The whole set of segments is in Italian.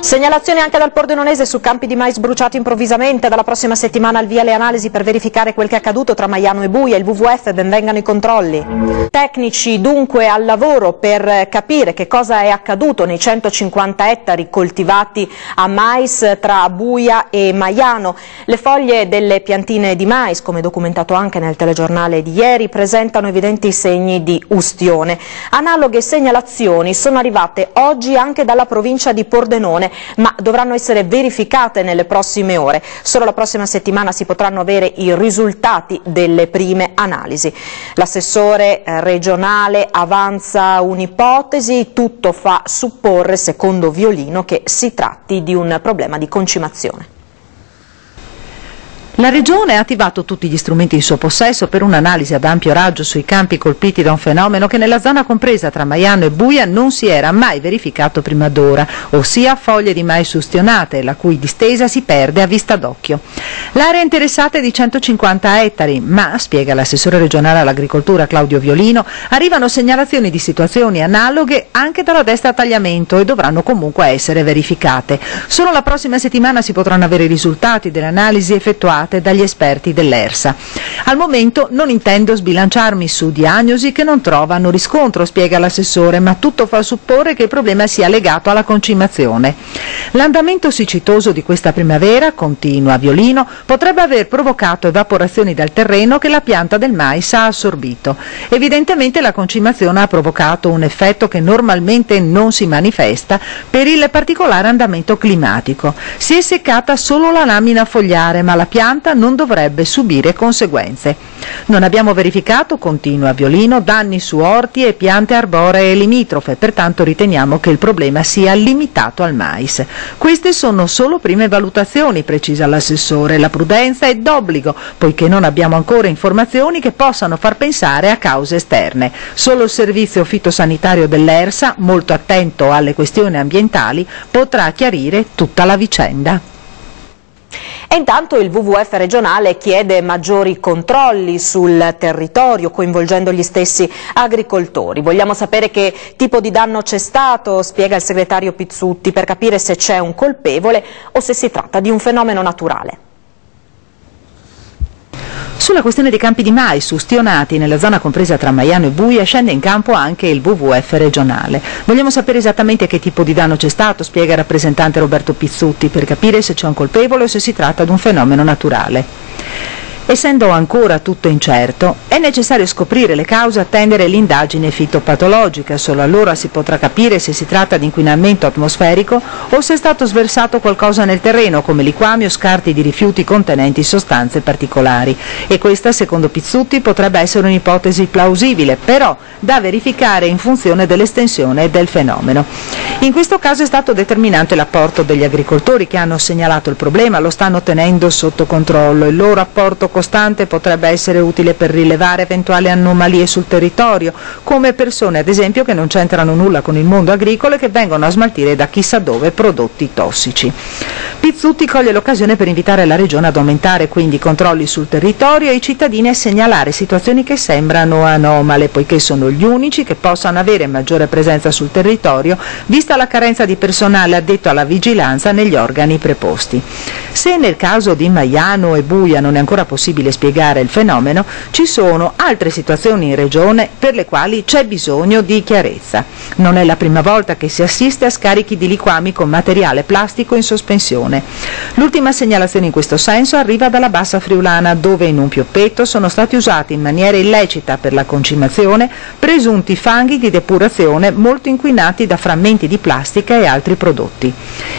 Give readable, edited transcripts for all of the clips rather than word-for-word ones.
Segnalazioni anche dal Pordenonese su campi di mais bruciati improvvisamente. Dalla prossima settimana al via le analisi per verificare quel che è accaduto tra Maiano e Buia. Il WWF, benvengano i controlli. Tecnici dunque al lavoro per capire che cosa è accaduto nei 150 ettari coltivati a mais tra Buia e Maiano. Le foglie delle piantine di mais, come documentato anche nel telegiornale di ieri, presentano evidenti segni di ustione. Analoghe segnalazioni sono arrivate oggi anche dalla provincia di Pordenone, ma dovranno essere verificate nelle prossime ore. Solo la prossima settimana si potranno avere i risultati delle prime analisi. L'assessore regionale avanza un'ipotesi, tutto fa supporre, secondo Violino, che si tratti di un problema di concimazione. La Regione ha attivato tutti gli strumenti in suo possesso per un'analisi ad ampio raggio sui campi colpiti da un fenomeno che nella zona compresa tra Maiano e Buia non si era mai verificato prima d'ora, ossia foglie di mais ustionate, la cui distesa si perde a vista d'occhio. L'area interessata è di 150 ettari, ma, spiega l'assessore regionale all'agricoltura Claudio Violino, arrivano segnalazioni di situazioni analoghe anche dalla destra a tagliamento e dovranno comunque essere verificate. Solo la prossima settimana si potranno avere i risultati delle analisi effettuate dagli esperti dell'ERSA. Al momento non intendo sbilanciarmi su diagnosi che non trovano riscontro, spiega l'assessore, ma tutto fa supporre che il problema sia legato alla concimazione. L'andamento siccitoso di questa primavera, continua Violino, potrebbe aver provocato evaporazioni dal terreno che la pianta del mais ha assorbito. Evidentemente la concimazione ha provocato un effetto che normalmente non si manifesta per il particolare andamento climatico. Si è seccata solo la lamina fogliare, ma la pianta non dovrebbe subire conseguenze. Non abbiamo verificato, continua Violino, danni su orti e piante arboree limitrofe, pertanto riteniamo che il problema sia limitato al mais. Queste sono solo prime valutazioni, precisa l'assessore. La prudenza è d'obbligo, poiché non abbiamo ancora informazioni che possano far pensare a cause esterne. Solo il servizio fitosanitario dell'ERSA, molto attento alle questioni ambientali, potrà chiarire tutta la vicenda. E intanto il WWF regionale chiede maggiori controlli sul territorio, coinvolgendo gli stessi agricoltori. Vogliamo sapere che tipo di danno c'è stato, spiega il segretario Pizzutti, per capire se c'è un colpevole o se si tratta di un fenomeno naturale. Sulla questione dei campi di mais ustionati nella zona compresa tra Maiano e Buia scende in campo anche il WWF regionale. Vogliamo sapere esattamente che tipo di danno c'è stato, spiega il rappresentante Roberto Pizzutti, per capire se c'è un colpevole o se si tratta di un fenomeno naturale. Essendo ancora tutto incerto, è necessario scoprire le cause e attendere l'indagine fitopatologica. Solo allora si potrà capire se si tratta di inquinamento atmosferico o se è stato sversato qualcosa nel terreno, come liquami o scarti di rifiuti contenenti sostanze particolari. E questa, secondo Pizzutti, potrebbe essere un'ipotesi plausibile, però da verificare in funzione dell'estensione del fenomeno. In questo caso è stato determinante l'apporto degli agricoltori che hanno segnalato il problema, lo stanno tenendo sotto controllo. Il loro apporto costante potrebbe essere utile per rilevare eventuali anomalie sul territorio, come persone ad esempio che non c'entrano nulla con il mondo agricolo e che vengono a smaltire da chissà dove prodotti tossici. Pizzutti coglie l'occasione per invitare la Regione ad aumentare quindi i controlli sul territorio e i cittadini a segnalare situazioni che sembrano anomale, poiché sono gli unici che possano avere maggiore presenza sul territorio, vista la carenza di personale addetto alla vigilanza negli organi preposti. Se nel caso di Maiano e Buia non è ancora possibile spiegare il fenomeno, ci sono altre situazioni in Regione per le quali c'è bisogno di chiarezza. Non è la prima volta che si assiste a scarichi di liquami con materiale plastico in sospensione. L'ultima segnalazione in questo senso arriva dalla Bassa Friulana, dove in un pioppetto sono stati usati in maniera illecita per la concimazione presunti fanghi di depurazione molto inquinati da frammenti di plastica e altri prodotti.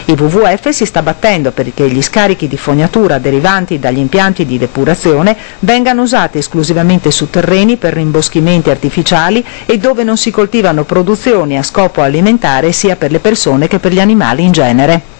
Il WWF si sta battendo perché gli scarichi di fognatura derivanti dagli impianti di depurazione vengano usati esclusivamente su terreni per rimboschimenti artificiali e dove non si coltivano produzioni a scopo alimentare sia per le persone che per gli animali in genere.